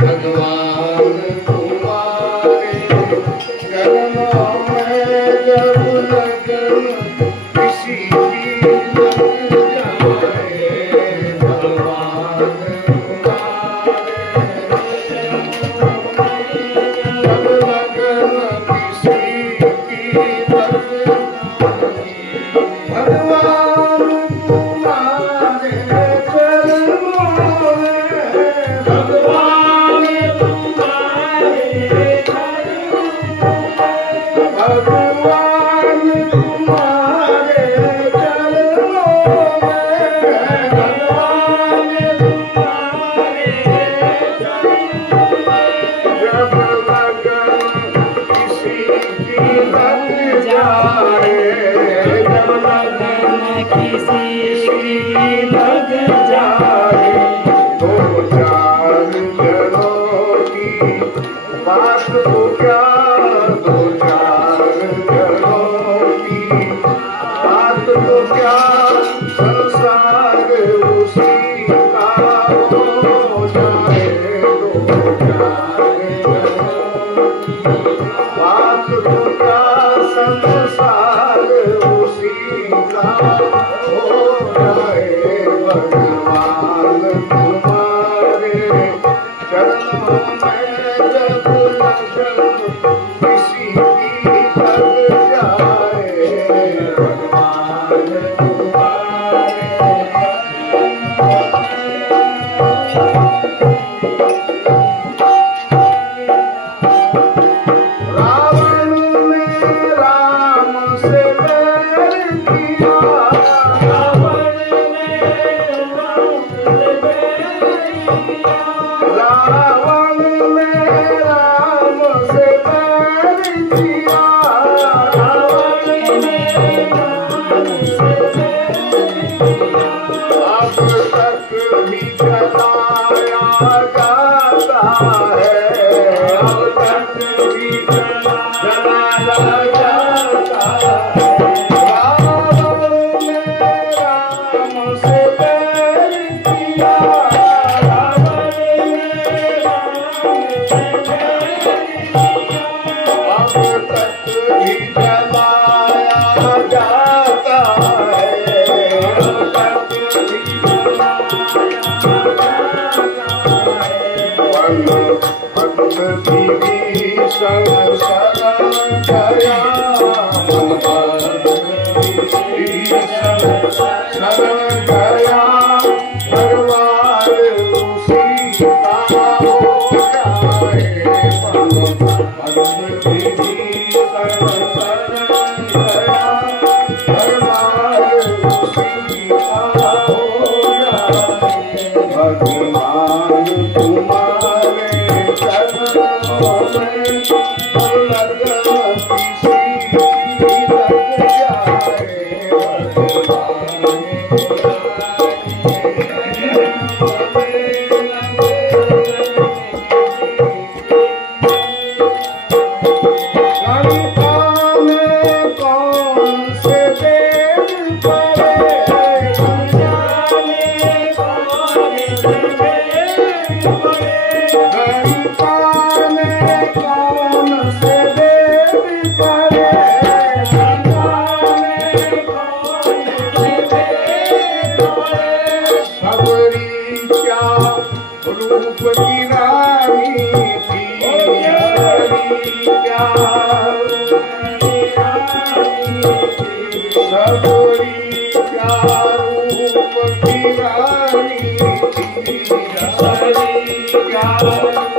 भगवान तुम्हारे चरणों में जब लगन किसी की लग जाए, भगवान तुम्हारे जब लगन किसी की लग जाए, भगवान तुम्हारे चरणों में, भगवान तुम्हारे भगवान तुम्हारे चरणों में, भगवान तुम्हारे जब लगन किसी की लग जाए, जब लगन किसी की लग जाए, दो चार जनों की बात को क्या, दो चार जनों की बात को क्या, संसार उसी का हो जाए, दो चार जनों की बात को क्या, संसार उसी का हो जाए, भगवान तुम्हारे चरणों में जब लगन किसी की लग जाए, भगवान तुम्हारे रावण ने राम से बैर किया, रावण ने राम से बैर किया, रावण ने राम से बैर किया, रावण ने राम से बैर किया, अब तक भी जलाया जाता है, अब तक भी जलाया जाता है, रावण ने राम से बैर किया, रावण ने राम से बैर किया, अब तक भी जलाया जाता है, अब तक भी जलाया जाता है, भक्त विभीषण शरण गया, विभीषण शरण गया, भगवान उसी का हो जाए, भक्त विभीषण शरण गया, भगवान उसी का हो जाए, भगवान तुम्हारे चरणों में लगन किसी की लग जाए, भगवान लंका में कौन से देव पड़े, लंका में कौन से देव पड़े, लंका में कौन से देव पड़े, लंका में कौन से देव पड़े, सबरी क्या रूप की रानी थी, सबरी क्या रूप की रानी थी, सबरी क्या रूप की रानी थी, सबरी क्या रूप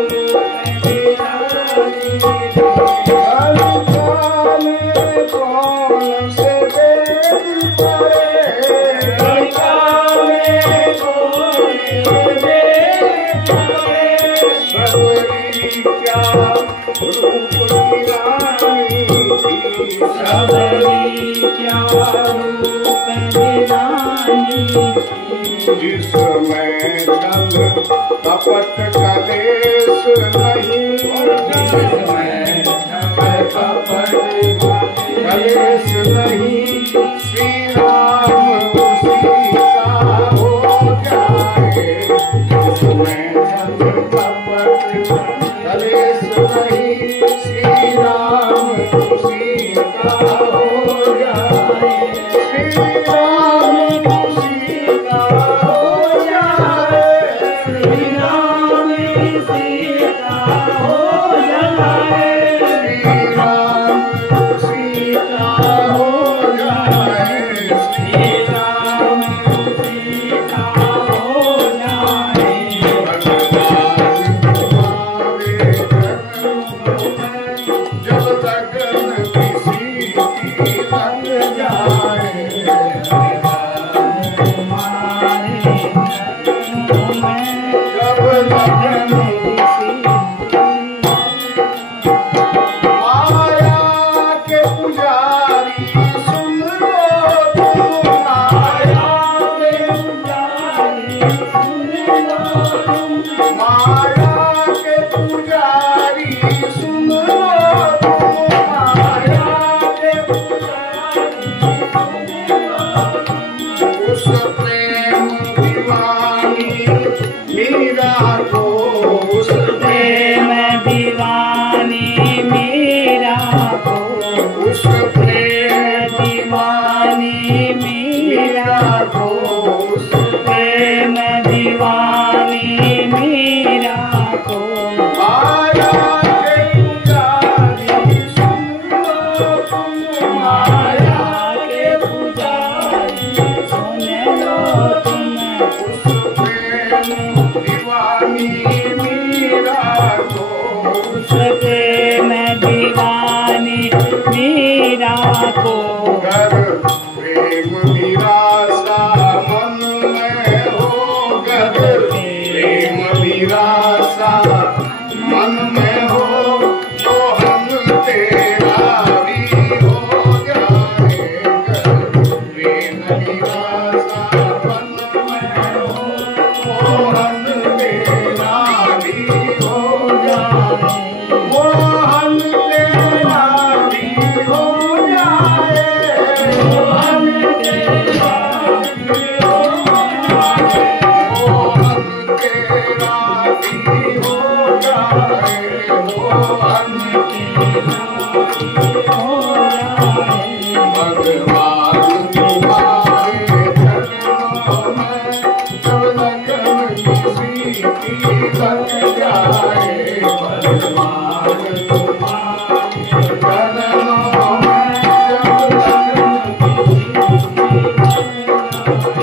की रानी थी, लंका में कौन से देव पड़े, लंका में कौन से देव पड़े, सबरी क्या रूप की रानी थी, सबरी क्या रूप की रानी थी, जिसमें छल कपट कलेश नहीं, जिसमें छल कपट कलेश नहीं, श्री राम उसी का हो जाए, जिसमें छल कपट कलेश नहीं श्री राम खुशी का हो जाए श्री राम खुशी का हो जाए श्री राम खुशी का हो जाए श्री राम खुशी का हो जाए श्री राम खुशी का हो जाए जब तक किसी की लग जाए जब लगन माया के पुजारी सुन लो तुम माया के पुजारी सुन लो तुम माया के पुजारी सुन लो तुम माया के पुजारी सुन लो तुम उस प्रेम दीवानी मीरा को उस प्रेम दीवानी मीरा को उस प्रेम दीवानी मीरा को उस प्रेम दीवानी मीरा को माया के पुजारी सुन लो तुम माया के पुजारी सुन लो तुम उस प्रेम दीवानी मीरा को उस प्रेम दीवानी मीरा को कर प्रेम निराशा मन में हो कर प्रेम निराशा मन में हो तो हम तेरा भी हो जाए कर प्रेम निराशा मन में हो तो हम तेरा भी हो जाए मोहन तेरा भी हो जाए मोहन तेरा भी हो जाए मोहन तेरा भी हो जाए मोहन तेरा भी हो जाए भगवान तुम्हारे चरणों में जब लगन किसी की लग जाए भगवान तुम्हारे चरणों में जब लगन किसी की लग जाए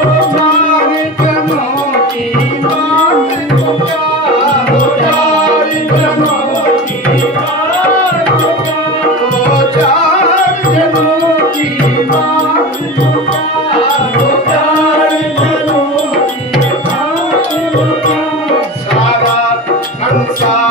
दो चार जनों की बात पुकारो चार जनों की बात पुकारो चार जनों की बात पुकारो चार जनों की बात पुकारो सारा संसार